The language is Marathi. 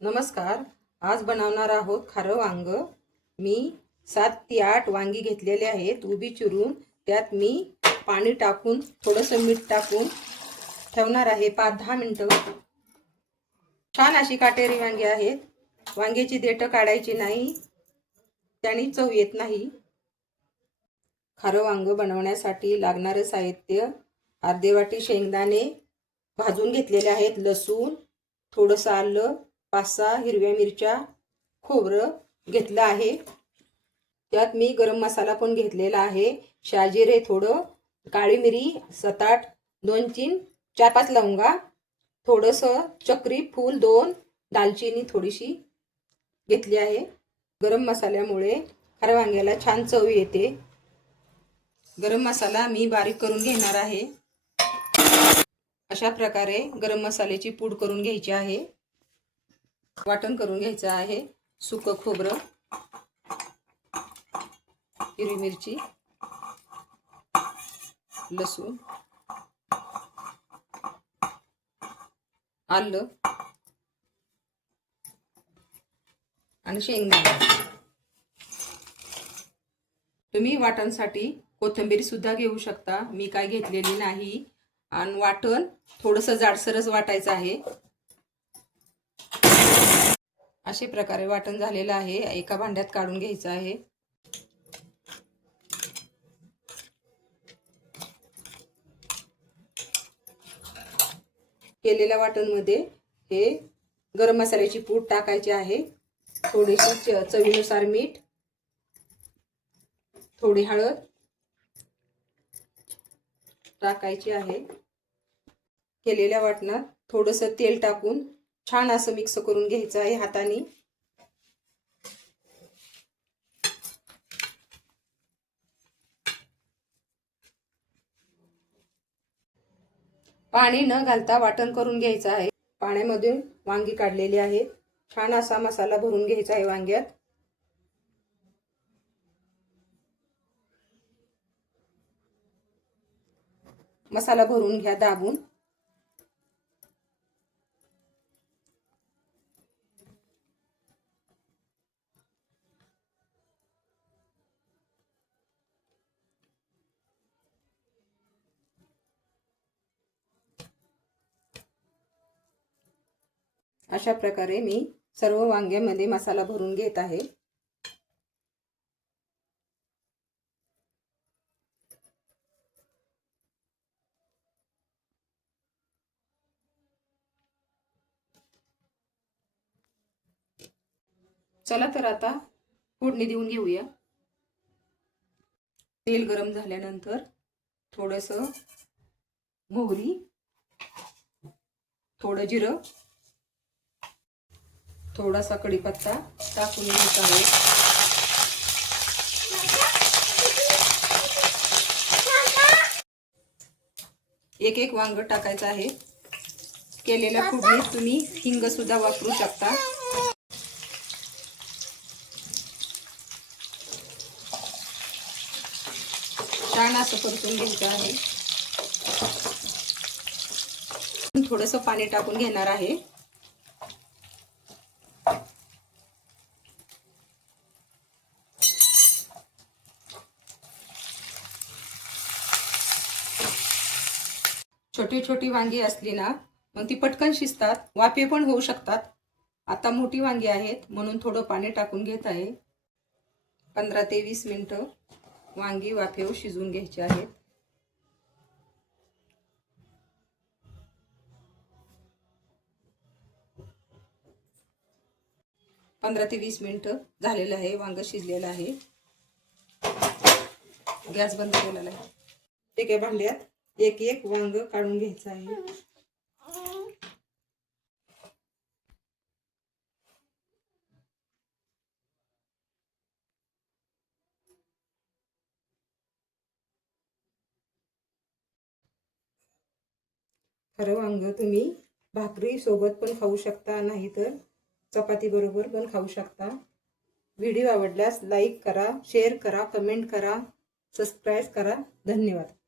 नमस्कार. आज बनवणार आहोत खारं वांग. मी 7 ते 8 वांगी घेतलेले आहेत उभी चिरून. त्यात मी पाणी टाकून थोडंसं मीठ टाकून ठेवणार आहे 5-10 मिनिटं. छान अशी काटेरी वांगी आहेत. वांग्याची देठं काढायची नाही, त्याने चव येत नाही. खारं वांग बनवण्यासाठी लागणारे साहित्य: अर्धी वाटी शेंगदाणे भाजून घेतलेले आहेत, लसूण, थोडंसं आलं, 5-6 हिरव्या मिरच्या, खोबरं घेतलं आहे. त्यात मी गरम मसाला पण घेतलेला आहे, शाजिरे थोडं, काळी मिरी 7-8, 2-3, 4-5 लवंगा, थोडंसं चक्री फूल 2, दालचिनी थोडीशी घेतली आहे. गरम मसाल्यामुळे खारं वांग्याला छान चव येते. गरम मसाला मी बारीक करून घेणार आहे. अशा प्रकारे गरम मसाल्याची पूड करून घ्यायची आहे. वाटण करून घ्यायचं आहे. सुकं खोबरं, हिरवी मिरची, लसूण, आलं आणि शेंगदाणे. तुम्ही वाटणसाठी कोथिंबीर सुद्धा घेऊ शकता, मी काय घेतलेली नाही. आणि वाटण थोडंसं जाडसरच वाटायचं आहे. अशा प्रकारे वाटण झालेलं आहे. एका भांड्यात काढून घ्यायचं आहे. केलेल्या वाटणमध्ये हे गरम मसाल्याची पूड टाकायची आहे. थोडीशी चवीनुसार मीठ, थोडी हळद टाकायची आहे. केलेल्या वाटणात थोडंसं तेल टाकून छान असं मिक्स करून घ्यायचं आहे हाताने. पाणी न घालता वाटण करून घ्यायचं आहे. पाण्यामधून वांगी काढलेली आहे. छान असा मसाला भरून घ्यायचा आहे वांग्यात. मसाला भरून घ्या दाबून. अशा प्रकारे मी सर्व वांग्यामध्ये मसाला भरून घेत आहे. चला तर आता फोडणी देऊन घेऊया. तेल गरम झाल्यानंतर थोडंसं मोहरी, थोडं जिरं, थोडासा कढीपत्ता टाकून घ्यायचा आहे. एक वांग टाकायचं आहे. केलेल्या फोडणीत तुम्ही हिंग सुद्धा वापरू शकता. छान असं परतून घ्यायचं आहे. थोडंसं पाणी टाकून घेणार आहे. छोटी छोटी वांगी असली ना मग ती पटकन शिजतात, वाफे पण होऊ शकतात. आता मोठी वांगी आहेत म्हणून थोडं पाणी टाकून घेत आहे. 15 ते 20 मिनिटं वांगी वाफेवर शिजवून घ्यायची आहेत. पंधरा ते 20 मिनिटं झालेलं आहे. वांग शिजलेलं आहे. गॅस बंद केलेला आहे. एका भांड्यात एक वांग काढून घ्यायचं आहे. खरं वांग तुम्ही भाकरी सोबत पण खाऊ शकता, नाहीतर चपाती बरोबर पण खाऊ शकता. व्हिडिओ आवडल्यास लाईक करा, शेअर करा, कमेंट करा, सबस्क्राईब करा. धन्यवाद.